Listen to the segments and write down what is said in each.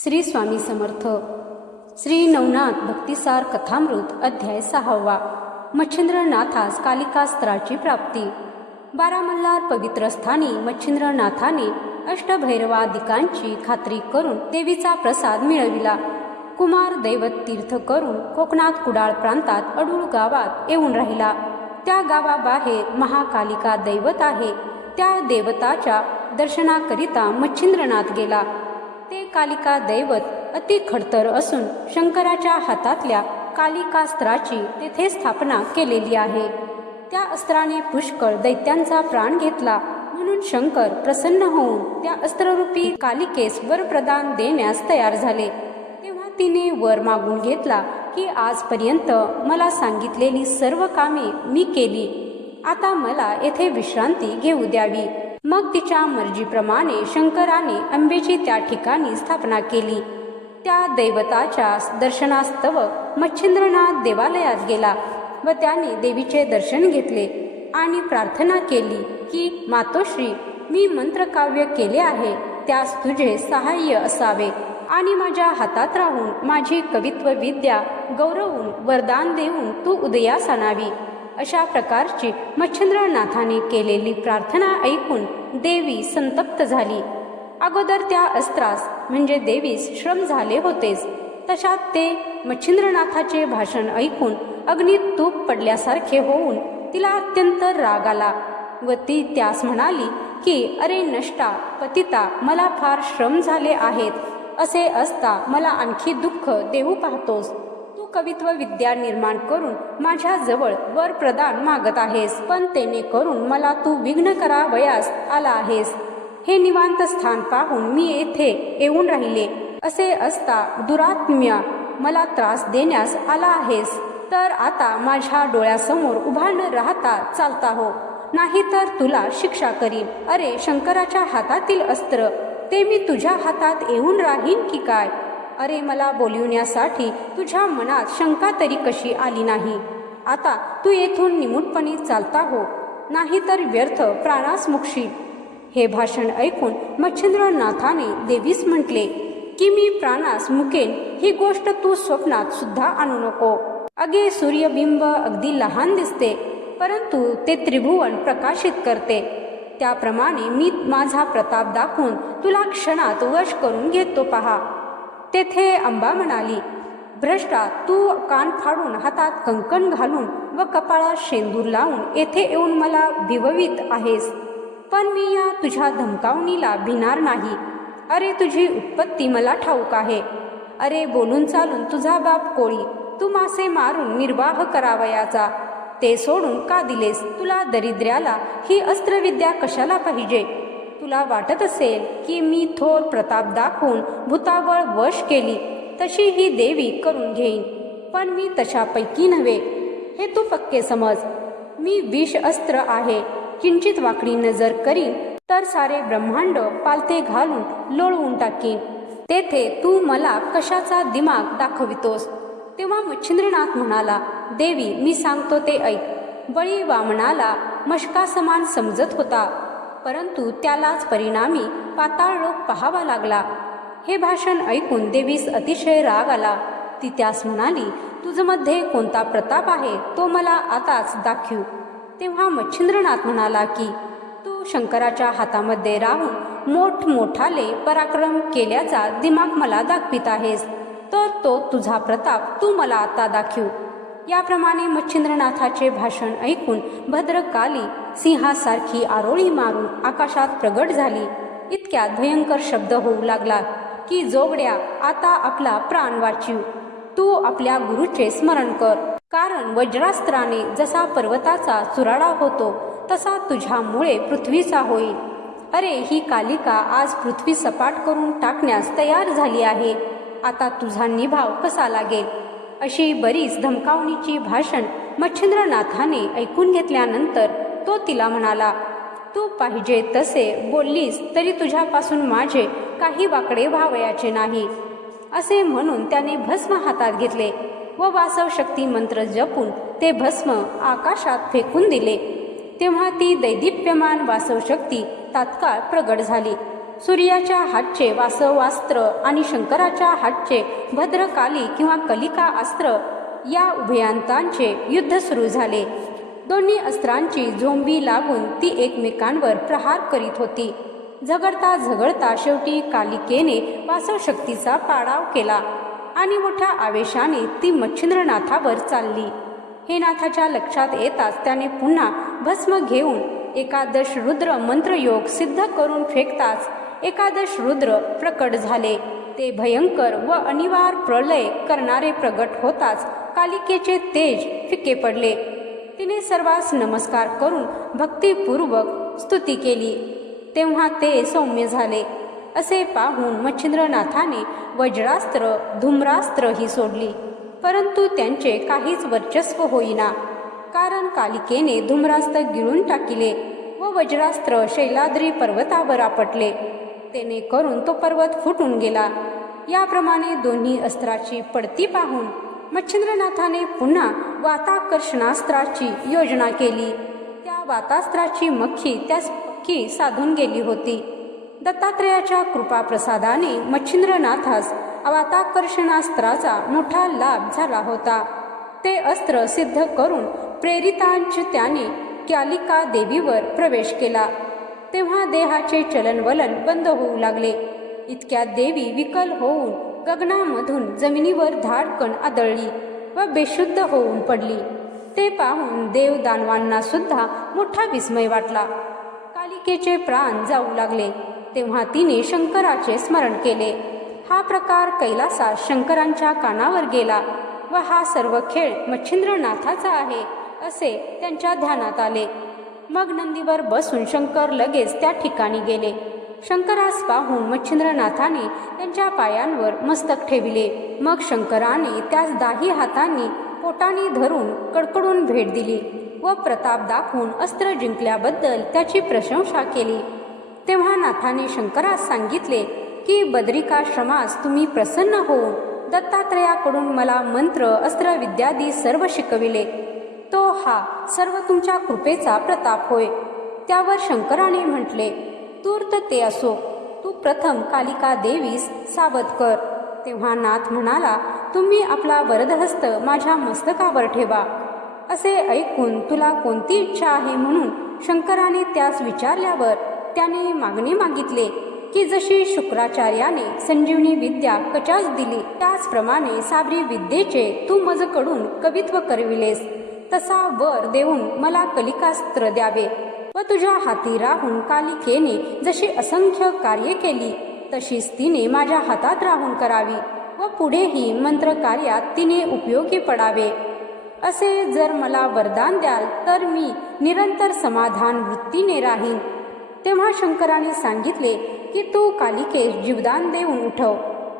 श्री स्वामी समर्थ. श्री नवनाथ भक्तिसार कथामृत अध्याय 6. मच्छिंद्रनाथास कालिकास्त्राची प्राप्ती. बारामल्हार पवित्र स्थानी मच्छिंद्रनाथाने अष्टभैरवादिकांची खात्री करून देवीचा प्रसाद मिळविला. कुमार दैवत तीर्थ करून कोकणात कुडाळ प्रांतात अडूळ गावात येऊन राहिला. त्या गावाबाहेर महाकालिका दैवत आहे. त्या देवताच्या दर्शनाकरिता मच्छिंद्रनाथ गेला. ते कालिका दैवत अति खडतर असून शंकराच्या हातातल्या कालिकास्त्राची तेथे स्थापना केलेली आहे. त्या अस्त्राने पुष्कळ दैत्यांचा प्राण घेतला. म्हणून शंकर प्रसन्न होऊन त्या अस्त्ररूपी कालिकेस वरप्रदान देण्यास तयार झाले. तेव्हा तिने वर मागून घेतला की आजपर्यंत मला सांगितलेली सर्व कामे मी केली. आता मला येथे विश्रांती घेऊ द्यावी. मग तिच्या मर्जीप्रमाणे शंकराने अंबेची त्या ठिकाणी स्थापना केली. त्या दैवताच्या दर्शनास्तव मच्छिंद्रनाथ देवालयात गेला व त्याने देवीचे दर्शन घेतले आणि प्रार्थना केली की मातोश्री, मी मंत्रकाव्य केले आहे, त्यास तुझे सहाय्य असावे आणि माझ्या हातात राहून माझी कवित्व विद्या गौरवून वरदान देऊन तू उदयास आणावी. अशा प्रकारची मच्छिंद्रनाथाने केलेली प्रार्थना ऐकून देवी संतप्त झाली. अगोदर त्या अस्त्रास म्हणजे देवीस श्रम झाले होतेच, तशात ते मच्छिंद्रनाथाचे भाषण ऐकून अग्नीत तूप पडल्यासारखे होऊन तिला अत्यंत राग आला व ती त्यास म्हणाली की अरे नष्टा पतिता, मला फार श्रम झाले आहेत. असे असता मला आणखी दुःख देऊ पाहतोस. तू कवित्व विद्या निर्माण करून माझ्या जवळ वर प्रदान मागत आहेस, पण तेने करून मला तू विघ्न करावयास आला आहेस. हे निवांत स्थान पाहून मी येथे येऊन राहिले. असे असता दुरात्म्या मला त्रास देण्यास आला आहेस, तर आता माझ्या डोळ्यासमोर उभा न राहता चालता हो, नाहीतर तुला शिक्षा करीन. अरे शंकराच्या हातातील अस्त्र ते मी तुझ्या हातात येऊन राहीन की काय? अरे मला बोलविण्यासाठी तुझ्या मनात शंका तरी कशी आली नाही? आता तू येथून निमूटपणे चालता हो, नाहीतर व्यर्थ प्राणास मुक्षी. हे भाषण ऐकून मच्छिंद्रनाथाने देवीस म्हटले की मी प्राणास मुकेन ही गोष्ट तू स्वप्नात सुद्धा आणू नको. अगे सूर्यबिंब अगदी लहान दिसते, परंतु ते त्रिभुवन प्रकाशित करते. त्याप्रमाणे मी माझा प्रताप दाखवून तुला क्षणात वश करून घेतो पहा. तेथे अंबा म्हणाली, भ्रष्टा, तू कान फाडून हातात कंकण घालून व कपाळात शेंदूर लावून येथे येऊन मला भिववीत आहेस, पण मी या तुझ्या धमकावणीला भिणार नाही. अरे तुझी उत्पत्ती मला ठाऊक आहे. अरे बोलून चालून तुझा बाप कोळी, तू मासे मारून निर्वाह करावयाचा, ते सोडून का दिलेस? तुला दरिद्र्याला ही अस्त्रविद्या कशाला पाहिजे? तुला वाटत असेल की मी थोर प्रताप दाखवून भूतावळ वश केली, तशी ही देवी करून घेईन, पण मी तशापैकी नव्हे, हे तू पक्के समज. मी विष अस्त्र आहे. किंचित वाकडी नजर करीन तर सारे ब्रह्मांड पालथे घालून लोळवून टाकीन. तेथे तू मला कशाचा दिमाग दाखवितोस? तेव्हा मच्छिंद्रनाथ म्हणाला, देवी, मी सांगतो ते ऐक. बळी वामनाला मशका समान समजत होता, परंतु त्यालाच परिणामी पाताळ लोक पाहावा लागला. हे भाषण ऐकून देवीस अतिशय राग आला. ती त्यास म्हणाली, तुझमध्ये कोणता प्रताप आहे तो मला आताच दाखव. तेव्हा मच्छिंद्रनाथ म्हणाला की तू शंकराच्या हातामध्ये राहून मोठमोठाले पराक्रम केल्याचा दिमाग मला दाखवित आहेस, तर तो तुझा प्रताप तू मला आता दाखव. याप्रमाणे मच्छिंद्रनाथाचे भाषण ऐकून भद्रकाली सिंहासारखी आरोळी मारून आकाशात प्रगट झाली. इतक्यात भयंकर शब्द होऊ लागला की जोगड्या, आता आपला प्राण वाचीव. तू आपल्या गुरुचे स्मरण कर, कारण वज्रास्त्राने जसा पर्वताचा चुराडा होतो तसा तुझ्यामुळे पृथ्वीचा होईल. अरे ही कालिका आज पृथ्वी सपाट करून टाकण्यास तयार झाली आहे. आता तुझा निभाव कसा लागेल? अशी बरीच धमकावणीची भाषण मच्छिंद्रनाथाने ऐकून घेतल्यानंतर तो तिला म्हणाला, तू पाहिजे तसे बोललीस तरी तुझ्यापासून माझे काही वाकडे व्हावयाचे नाही. असे म्हणून त्याने भस्म हातात घेतले व वासव शक्ती मंत्र जपून ते भस्म आकाशात फेकून दिले. तेव्हा ती दैदिप्यमान वासव शक्ती तात्काळ प्रगट झाली. सूर्याच्या हातचे वासवास्त्र आणि शंकराच्या हातचे भद्रकाली किंवा कलिका अस्त्र या उभयांतांचे युद्ध सुरू झाले. दोन्ही अस्त्रांची झोंबी लागून ती एकमेकांवर प्रहार करीत होती. झगडता झगडता शेवटी कालिकेने वासवशक्तीचा पाडाव केला आणि मोठ्या आवेशाने ती मच्छिंद्रनाथावर चालली. हे नाथाच्या लक्षात येताच त्याने पुन्हा भस्म घेऊन एकादश रुद्र मंत्रयोग सिद्ध करून फेकताच एकादश रुद्र प्रकट झाले. ते भयंकर व अनिवार्य प्रलय करणारे प्रगट होताच कालिकेचे तेज फिके पडले. तिने सर्वांस नमस्कार करून भक्तिपूर्वक स्तुती केली. तेव्हा ते सौम्य झाले. असे पाहून मच्छिंद्रनाथाने वज्रास्त्र धूम्रास्त्र ही सोडली, परंतु त्यांचे काहीच वर्चस्व होईना. कारण कालिकेने धूम्रास्त्र गिळून टाकिले व वज्रास्त्र शैलाद्री पर्वतावर आपटले. तेने करून तो पर्वत फुटून गेला. याप्रमाणे दोन्ही अस्त्राची पडती पाहून मच्छिंद्रनाथाने पुन्हा वाताकर्षणास्त्राची योजना केली. त्या वातास्त्राची मक्खी त्यास पक्की साधून गेली होती. दत्तात्रेयाच्या कृपाप्रसादाने मच्छिंद्रनाथास वाताकर्षणास्त्राचा मोठा लाभ झाला होता. ते अस्त्र सिद्ध करून प्रेरितांच त्याने कालिका देवीवर प्रवेश केला. तेव्हा देहाचे चलनवलन बंद होऊ लागले. इतक्यात देवी विकल होऊन गगनामधून जमिनीवर धाडकन आदळली व बेशुद्ध होऊन पडली. ते पाहून देव दानवांना सुद्धा मोठा विस्मय वाटला. कालिकेचे प्राण जाऊ लागले. तेव्हा तिने शंकराचे स्मरण केले. हा प्रकार कैलासात शंकरांच्या कानावर गेला व हा सर्व खेळ मच्छिंद्रनाथाचा आहे असे त्यांच्या ध्यानात आले. मग नंदीवर बसून शंकर लगेच त्या ठिकाणी गेले. शंकरास पाहून मच्छिंद्रनाथाने त्यांच्या पायांवर मस्तक ठेविले. मग शंकराने त्यास दाही हातांनी पोटाने धरून कडकडून भेट दिली व प्रताप दाखवून अस्त्र जिंकल्याबद्दल त्याची प्रशंसा केली. तेव्हा नाथाने शंकरास सांगितले की बदरिकाश्रमास तुम्ही प्रसन्न होऊन दत्तात्रेयाकडून मला मंत्र अस्त्र विद्यादी सर्व शिकविले. तो हा सर्व तुमच्या कृपेचा प्रताप होय. त्यावर शंकराने म्हटले, तूर्त ते असो, तू प्रथम कालिका देवीस सावध कर. तेव्हा नाथ म्हणाला, तुम्ही आपला वरदहस्त माझ्या मस्तकावर ठेवा. असे ऐकून तुला कोणती इच्छा आहे म्हणून शंकराने त्यास विचारल्यावर त्याने मागणे मागितले की जशी शुक्राचार्याने संजीवनी विद्या कचास दिली त्याचप्रमाणे साबरी विद्येचे तू मजकडून कवित्व करविलेस तसा वर देऊन मला कलिकास्त्र द्यावे व तुझ्या हाती राहून कालिकेने जशी असंख्य कार्ये केली तशीच तिने माझ्या हातात राहून करावी व पुढेही मंत्रकार्यात तिने उपयोगी पडावे. असे जर मला वरदान द्याल तर मी निरंतर समाधान वृत्तीने राहीन. तेव्हा शंकराने सांगितले की तू कालिकेस जीवदान देऊन उठव.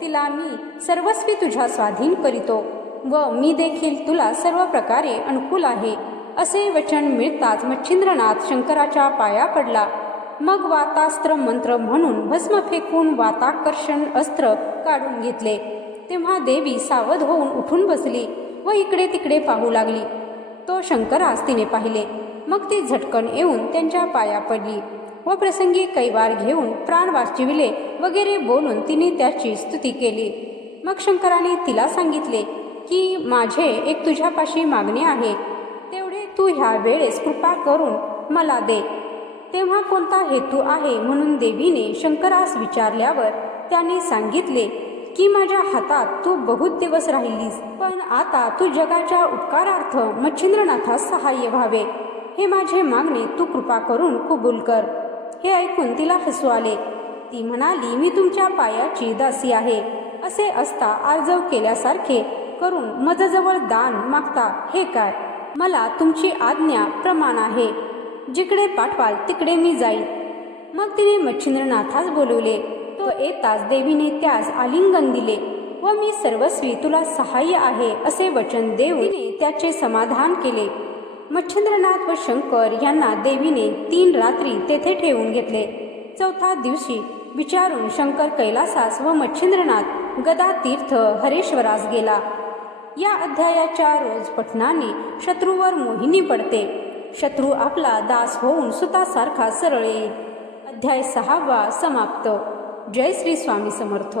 तिला मी सर्वस्वी तुझ्या स्वाधीन करीतो व मी देखील तुला सर्व प्रकारे अनुकूल आहे. असे वचन मिळताच मच्छिंद्रनाथ शंकराच्या पाया पडला. मग वातास्त्र मंत्र म्हणून भस्म फेकून वाताकर्षण अस्त्र काढून घेतले. तेव्हा देवी सावध होऊन उठून बसली व इकडे तिकडे पाहू लागली. तो शंकरास तिने पाहिले. मग ती झटकन येऊन त्यांच्या पाया पडली व प्रसंगी कैवार घेऊन प्राण वाचविले वगैरे बोलून तिने त्याची स्तुती केली. मग शंकराने तिला सांगितले की माझे एक तुझ्यापाशी मागणे आहे, तेवढे तू ह्या वेळेस कृपा करून मला दे. तेव्हा कोणता हेतू आहे म्हणून देवीने शंकरास विचारल्यावर त्याने सांगितले की माझ्या हातात तू बहुत दिवस राहिलीस, पण आता तू जगाच्या उपकारार्थ मच्छिंद्रनाथास सहाय्य व्हावे. हे माझे मागणे तू कृपा करून कबूल कर. हे ऐकून तिला हसू आले. ती म्हणाली, मी तुमच्या पायाची दासी आहे. असे असता आर्जव केल्यासारखे करून मजजवळ दान मागता हे काय? मला तुमची आज्ञा प्रमाण आहे. जिकडे पाठवाल तिकडे मी जाईन. मग तिने मच्छिंद्रनाथास बोलवले. तो येताच देवीने त्यास आलिंगन दिले व मी सर्वस्वी तुला सहाय्य आहे असे वचन देऊन तिने त्याचे समाधान केले. मच्छिंद्रनाथ व शंकर यांना देवीने 3 रात्री तेथे ठेवून घेतले. 4थ्या दिवशी विचारून शंकर कैलासास व मच्छिंद्रनाथ गदातीर्थ हरेश्वरास गेला. या अध्यायाच्या रोज पठणाने शत्रूवर मोहिनी पडते. शत्रू आपला दास होऊन सुतासारखा सरळ येईल. अध्याय 6 समाप्त. जय श्री स्वामी समर्थ.